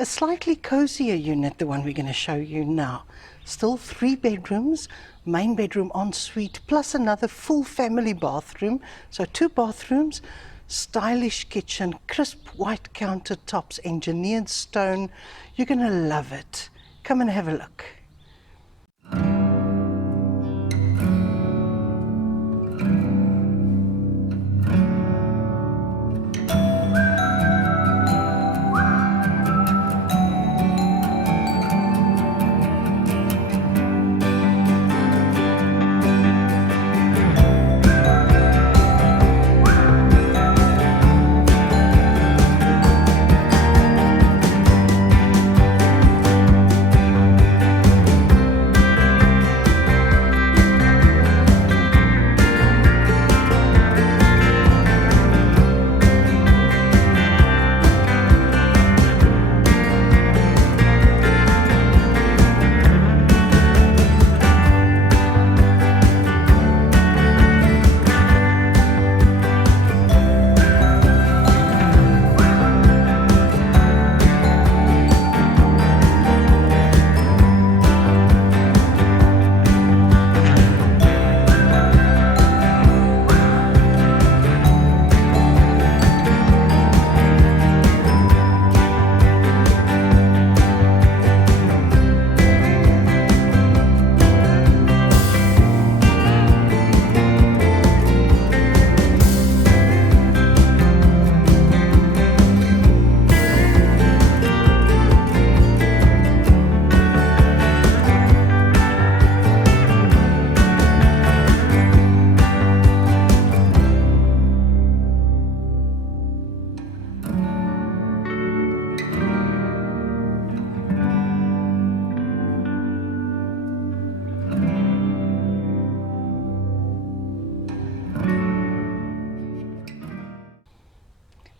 A slightly cozier unit, the one we're going to show you now. Still 3 bedrooms, main bedroom ensuite, plus another full family bathroom. So 2 bathrooms, stylish kitchen, crisp white countertops, engineered stone. You're going to love it. Come and have a look.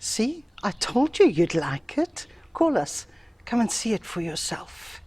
See, I told you you'd like it. Call us. Come and see it for yourself.